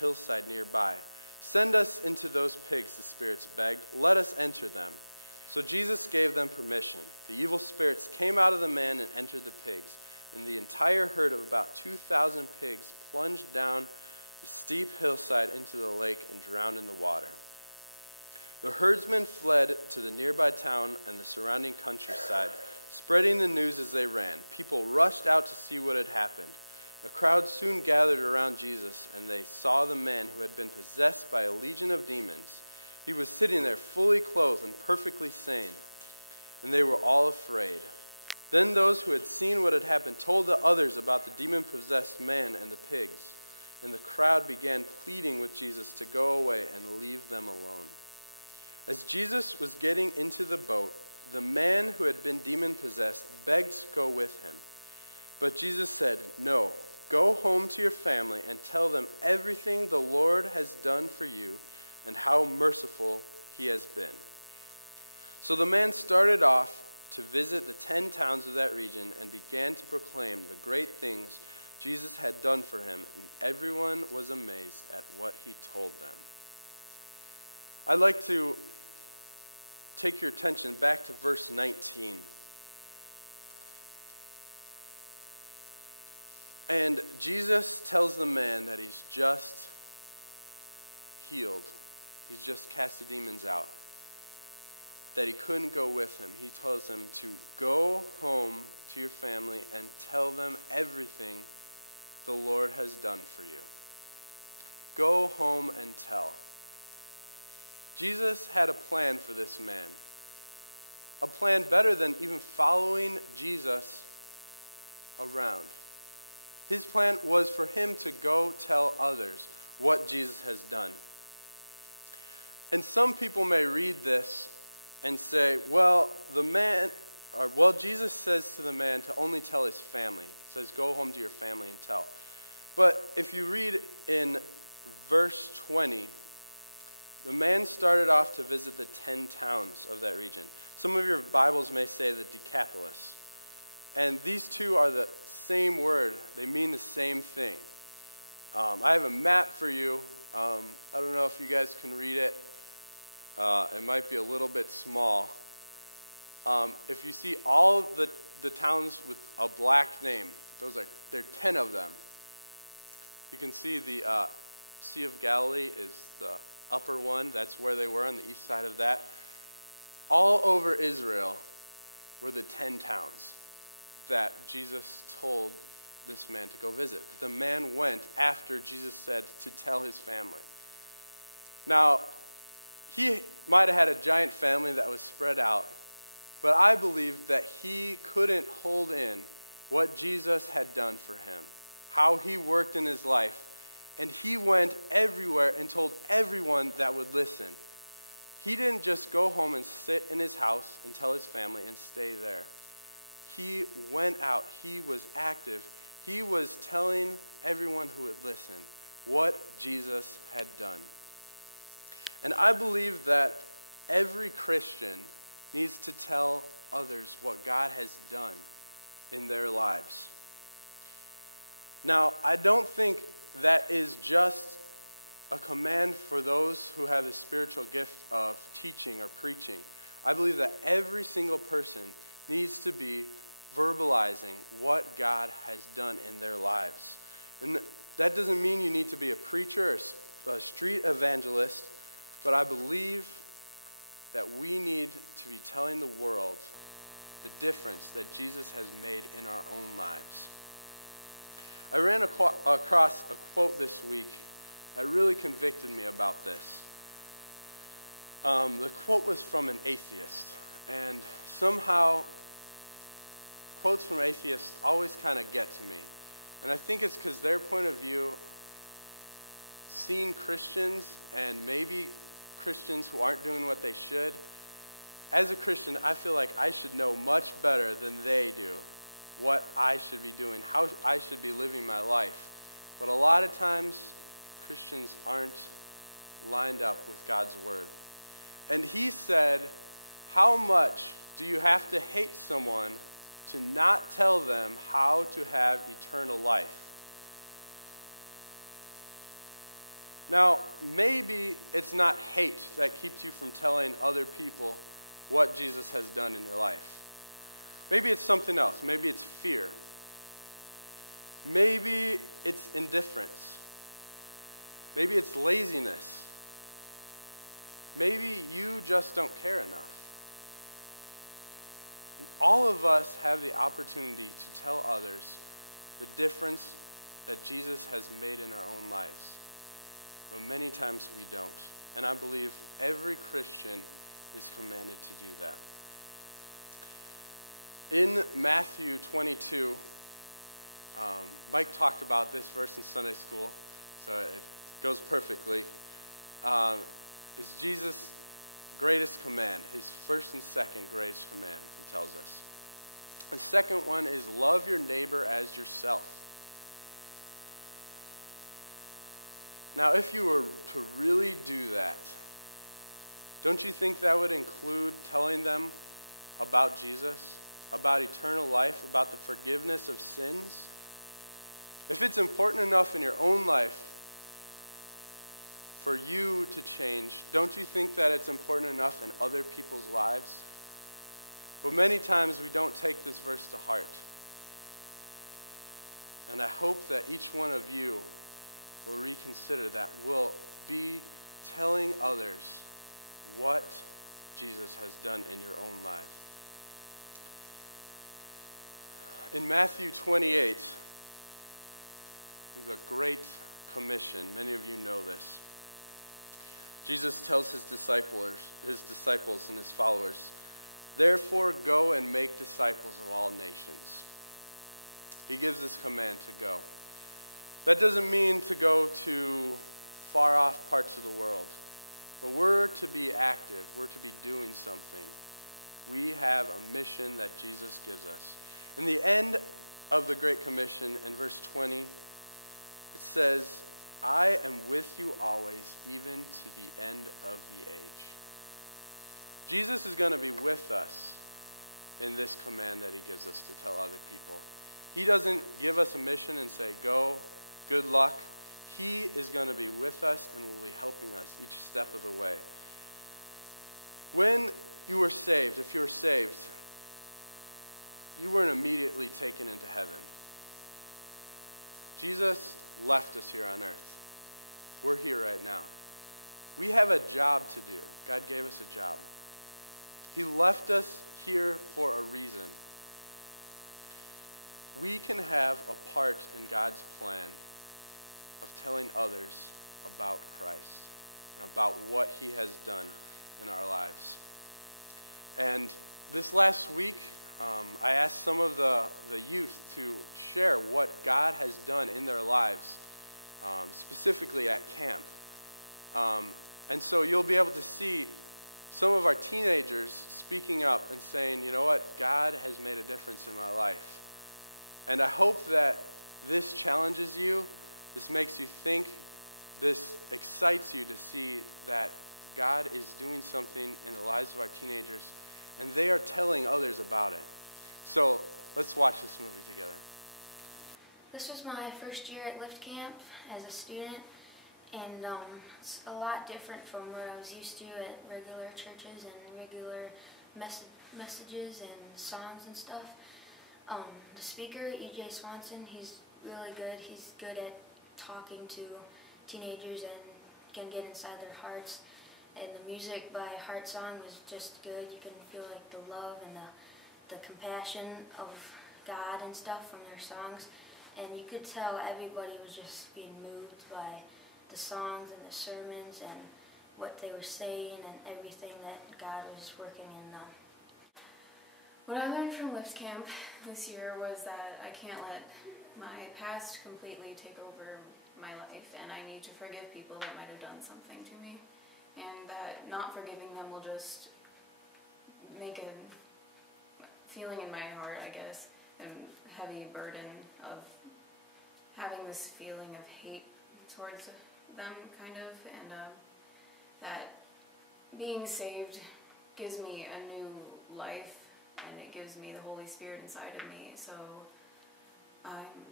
hillside nearby. "Send us into those pigs," the spirits begged. "Let us enter them." So Jesus gave them permission. The evil spirits came out of the man and entered the pigs, and the entire herd of about 2,000 pigs plunged down the steep hillside into the lake and drowned in the water. The herdsmen fled to the nearby town and the surrounding countryside, spreading the news as they ran. People rushed out to see what had happened. A crowd soon gathered around Jesus, and they saw the man who had been possessed by a legion of demons. He was sitting there fully clothed and perfectly sane, and they were all afraid. Then those who had seen what had happened told the others about the demon-possessed man and the pigs, and the crowd began pleading with Jesus to go away and leave them alone. As Jesus was getting into the boat, the man who had been demon-possessed begged to go with him. But Jesus said, "No, go home to your family and tell them everything the Lord has done for you and how merciful he has been." So the man started off to visit the 10 towns of that region and began to proclaim the great things Jesus had done for him, and everyone was amazed at what he told them. I'd like to take your attention back to verse 19. And Jesus tells the man that he's just healed. He's just cast the demons out. That he couldn't go with him. He tells him to go home to your family and tell them everything the Lord has done for you. Go home and tell. Jesus had a plan for this man. A plan better than even following Jesus around. His plan was for him to go tell others what Jesus has done. And some people may read this and say, Jesus says to the man to only tell his family. He says, go home to your family and tell. But if you read in verse 20, the man started off to visit the 10 towns of that region. Some of your Bibles may say the Decapolis. And these two are the same word. They mean the same thing. I have a map for you. I don't know if you guys can read it. It might be a little bit small. If you see all the towns with a black name, there are 10 of them. You can see the Sea of Galilee is the upper one. That's where they were on the east side of that. All over Israel were the 10 towns that Jesus told this man to go visit. The man went after Jesus said to tell his family. Now, he might have had a giant family that was spread out, but I believe that he couldn't hold in what Jesus had done for him, how he worked in his life, and he went everywhere and told everyone that would listen. He didn't just go home and sit in his house and tell his family and stay there. He went out. He was active. He was telling everyone who would listen what Jesus had done. And I believe that every Christian needs to tell others what God has done in their lives. Now, I don't think that is just a command for those who have the spiritual gift of teaching or preaching. I believe that every single person needs to be verbalizing what God has done in their lives. And that doesn't mean you need to be a preacher or a street evangelist, but I believe that we need to be telling the world the difference that Jesus has made in our own lives. I ran across a quote this week that really convicted me about this. The quote was from an atheist, and somehow quotes from atheists always kind of get to me. And I think it's because their point of view, seeing Christians and maybe Christians who aren't doing what they should, as a Christian, I feel like I should know much better than they do what I should be doing, how I should be living my life. But a lot of times, Christians aren't lined up with God's word. And he said, how much do you have to hate someone to not tell them how to have eternal life? Now, maybe it's not hate that keeps you from telling other people what Jesus has done in your life. Maybe it's something else. Maybe it's fear. Maybe it's indifference. Maybe it's laziness. Maybe you just don't care enough. All of us have the opportunity to tell others the difference that Jesus has made in our own lives. But many times we don't. And I believe every Christian is commanded to do that. In Matthew 22, Mike talked about this verse in Sunday school, so it goes perfectly. It's Jesus' greatest command, his first and second greatest command, he tells us. The second one is love your neighbor as yourself. Now, if you were to really do that, don't you think that would include telling them about Jesus, about eternal life, about the forgiveness of sins? If it's important enough in your own life for you to change, don't you think that it's important enough in other people's lives? But many times we don't take this verse to heart. And I hope that each one of you will reconsider that, will be telling others what Jesus has done in your own life. In Matthew 28, the Great Commission, many of you know this. Jesus tells his disciples and his followers, "Therefore go and make disciples of all nations." He gives this command to go. That doesn't mean to go to far off parts of the world, but we're to be active. We're to be doing something. We have a mission that Jesus gives us. In the end of the Great Commission, in verse 20, it says, "I am with you always, even to the end of the age." Jesus is going to be with us in this command that he gives us to tell other people. He doesn't give us a mission and say, "Go, good luck." He is going to be with us and will be helping us each step of the way. When you were saved, if you were saved, you weren't immediately taken into heaven. Jesus left us here on earth. We're here right now. We have a job to do. God gave us a job. He left us here for a reason. We can have a part in God's plan of telling others about Christ and about what he has done in our lives. And this last week, I asked some of the youth to share what God has done in their lives, specifically at camp. And so you'll be able to see some of our teenagers speaking up and saying, "You know what, God has made a difference in my life." And I hope that this challenges you, this makes you think, this excites you to see that God is doing something in the lives of our teenagers, and they are telling others about it. So let's watch this movie together. This was my first year at Lift Camp as a student, and it's a lot different from what I was used to at regular churches and regular messages and songs and stuff. The speaker, E.J. Swanson, he's really good. He's good at talking to teenagers and can get inside their hearts. And the music by Heart Song was just good. You can feel like the love and the compassion of God and stuff from their songs. And you could tell everybody was just being moved by the songs and the sermons and what they were saying and everything that God was working in them. What I learned from Lift Camp this year was that I can't let my past completely take over my life, and I need to forgive people that might have done something to me, and that not forgiving them will just make a feeling in my heart, I guess, a heavy burden of having this feeling of hate towards them, kind of, and that being saved gives me a new life, and it gives me the Holy Spirit inside of me, so I'm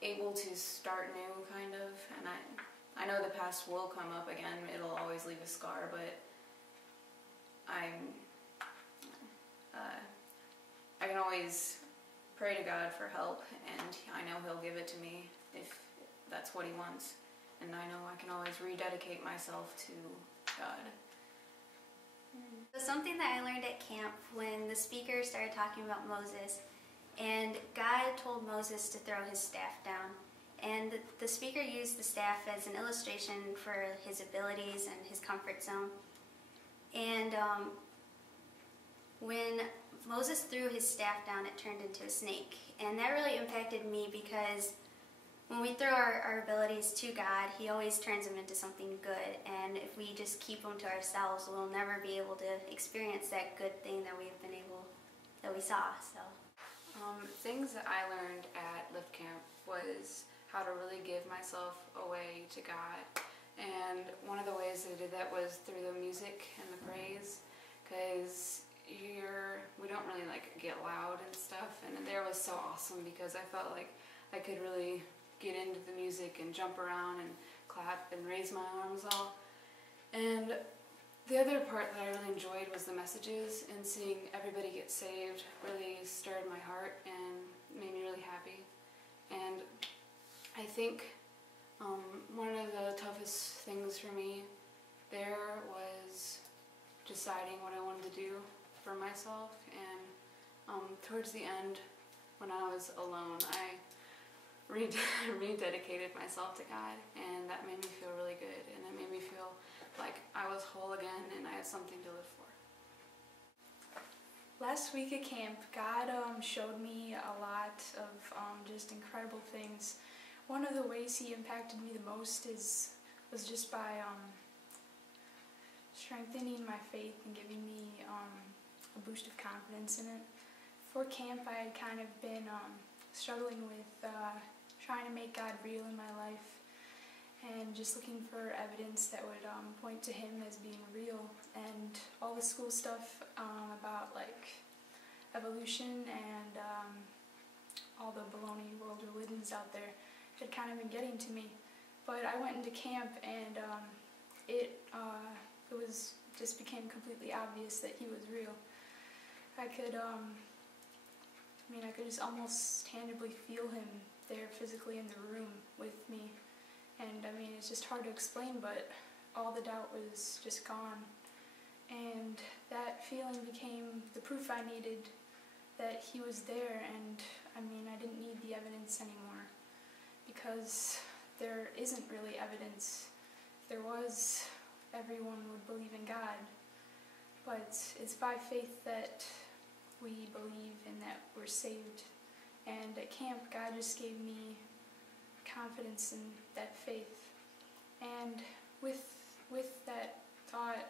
able to start new, kind of, and I know the past will come up again. It'll always leave a scar, but I can always pray to God for help, and I know He'll give it to me if that's what He wants. And I know I can always rededicate myself to God. So something that I learned at camp when the speaker started talking about Moses, and God told Moses to throw his staff down. And the speaker used the staff as an illustration for his abilities and his comfort zone. And when Moses threw his staff down, it turned into a snake. And that really impacted me because when we throw our abilities to God, He always turns them into something good. And if we just keep them to ourselves, we'll never be able to experience that good thing that we saw. So, things that I learned at Lift Camp was how to really give myself away to God. And one of the ways I did that was through the music and the praise, because we don't really get loud and stuff. And there was so awesome because I felt like I could really get into the music and jump around and clap and raise my arms all. And the other part that I really enjoyed was the messages, and seeing everybody get saved really stirred my heart and made me really happy. And I think one of the toughest things for me there was deciding what I wanted to do for myself. And towards the end, when I was alone, I rededicated myself to God, and that made me feel really good, and it made me feel like I was whole again and I had something to live for. Last week at camp, God showed me a lot of just incredible things. One of the ways He impacted me the most was just by strengthening my faith and giving me a boost of confidence in it. Before camp, I had kind of been struggling with trying to make God real in my life, and just looking for evidence that would point to Him as being real. And all the school stuff about evolution and all the baloney world religions out there had kind of been getting to me. But I went into camp, and it just became completely obvious that He was real. I could just almost tangibly feel Him there physically in the room with me. And it's just hard to explain, but all the doubt was just gone. And that feeling became the proof I needed that He was there, and I didn't need the evidence anymore, because there isn't really evidence. If there was, everyone would believe in God. But it's by faith that we believe and that we're saved. And at camp, God just gave me confidence in that faith. And with that thought,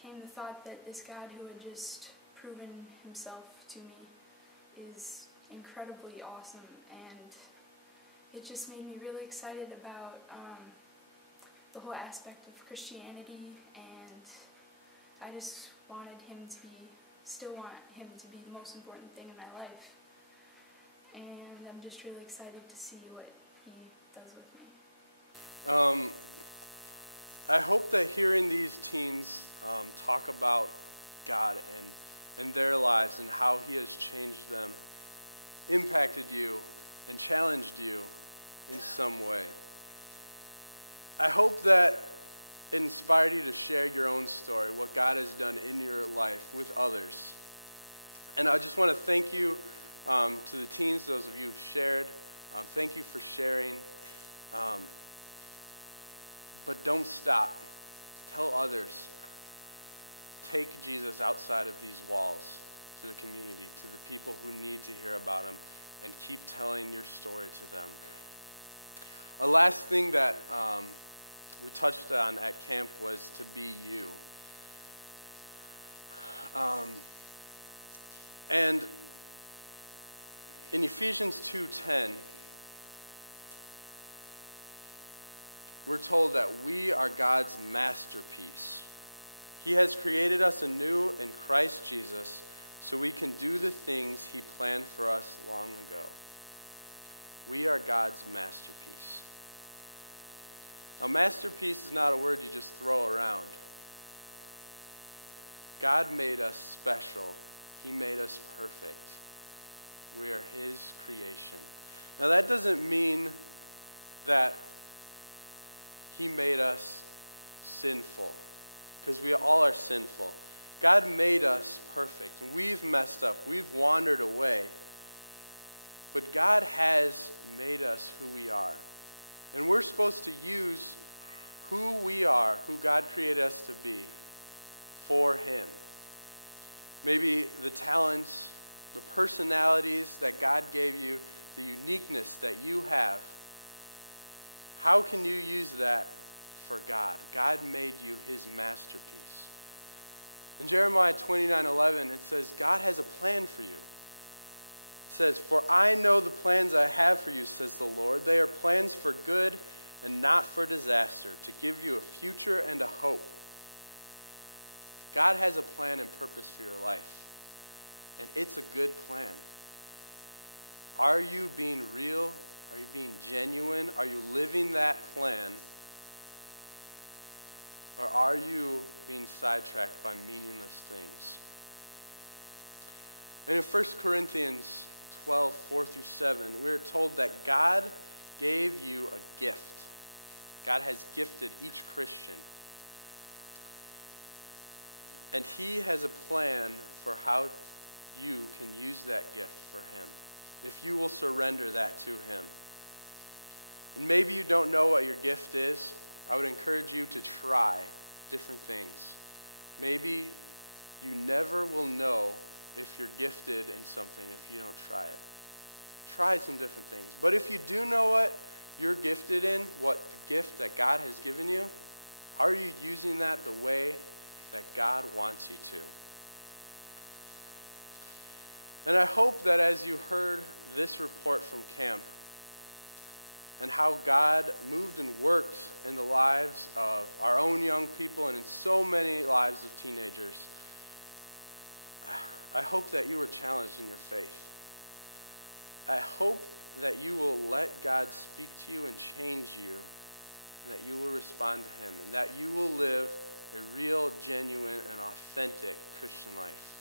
came the thought that this God who had just proven Himself to me is incredibly awesome, and it just made me really excited about the whole aspect of Christianity, and I just still want Him to be the most important thing in my life. And I'm just really excited to see what He does with me. I hope that hearing these teens talk about God and their lives and how He has changed them impacted you and challenged you in some way. I hope that it inspired you to share your own story, what God has done in your life with others. And I just want to thank you to the teens, those of you who've shared. Thank you for sharing. But don't stop. Tell others. Take Jesus outside of these walls to the community, to the people who need to hear about Him, and keep telling your story to them. A last thing that we touched on at camp was to be you. And in Ephesians 2:10, we're told that we are God's masterpiece. He has created us anew in Christ Jesus so we can do the things He planned for us long ago. We are God's masterpiece. Now, masterpiece is not a word you just throw around. God made us special. He made us perfect. We are His creation. Now, that doesn't mean that He made us sinful, because we all are sinful. God made us perfect. We've messed up. We've wandered away. But God has made us who we are. And we're supposed to use who we are, who God created us to be, for Him. Maybe the talents, the personalities that God gave you, the uniqueness that you have. How can you use that for God? God made you His masterpiece. In Jeremiah 29:11, it says, God has a plan for you. It says, "For I know the plans I have for you, says the Lord. They are plans for good and not for disaster, to give you a future and a hope." God has a plan and purpose for your life. And it's a good plan. Are you being real? Are you being genuine? Are you living that plan? Or are you being sidetracked by meaningless things? And in 1 Corinthians 12:4-7, we're told that God gave you a gift. God has gifted each Christian. And He has a plan for how you can use that gift for Him, if you will surrender that to Him. And maybe you don't know what your gift is. I would encourage you to try different things. Maybe you never will know if you're gifted in something if you don't try it. Try some different things. But if you do know what you're gifted in, what the gift that God has given you, are you using that the way that God wants you to? And I hope that as you heard this report from camp and how God moved and worked in the lives of our own young people and in so many lives of teenagers, I hope that you were challenged in your faith. I hope that you will let God speak to you and change you, and that you will respond to Him, and that you will live a real, genuine, and authentic Christian life.